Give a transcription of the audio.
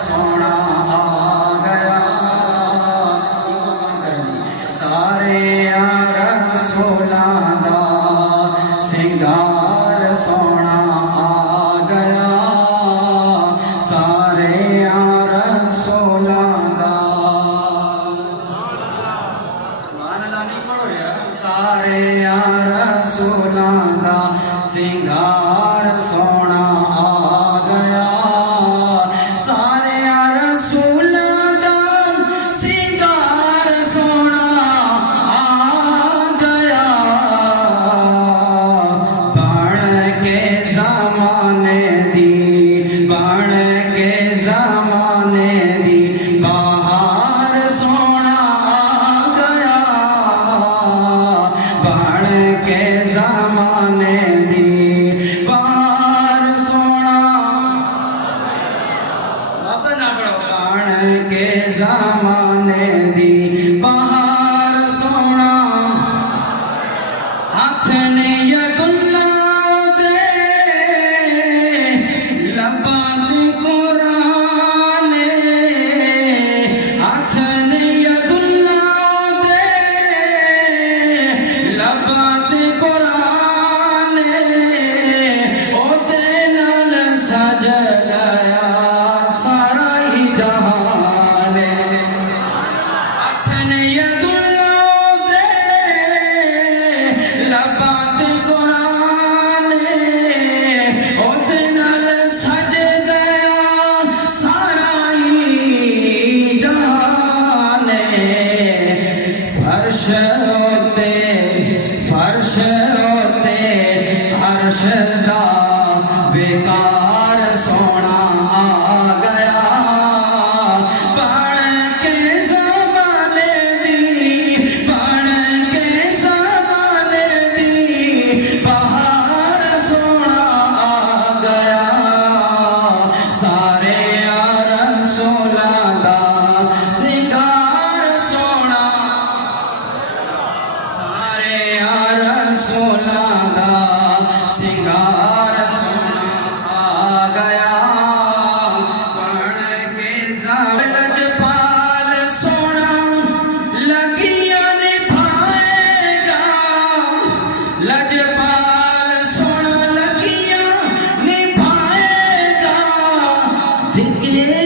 सोना आ गया। सारे रसूलां दा सिंगार सोना आ गया। सारे रसूलां दा सुभान अल्लाह नहीं पढ़ो यार। सारे रसूलां दा सिंगार सोना आ गया। सारे रसूलां दा सिंगार सोना आ गया। बन के ज़माने दी, बन के ज़माने दी बहार सोना आ गया। बन के ज़माने दी बहार सोना अपना बड़ो। बन के ज़माने दी बहार सोना हाथ ने यदुल्ला दे लबाद कुरान। हाथ ने यदुल्ला दे लबाद कुरान। ओदे नाल सज गया सारा ही जहान। हाथ ने यदुल्ला दे लबाद कुरान। ओदे नाल सज गया सारा ही जहान। फर्श होते फर्श होते हर्ष दा बेकार सोना आ गया। बन के ज़माने दी, बन के ज़माने दी बहार सोना आ गया। सारे रसूलां दा सिंगार सोना। सारे रसूलां दा सिंगार सोना आ गया। बन के लजपाल सोना लगिया निभाएगा। लजपाल सोना लगिया निभाएगा। दिखे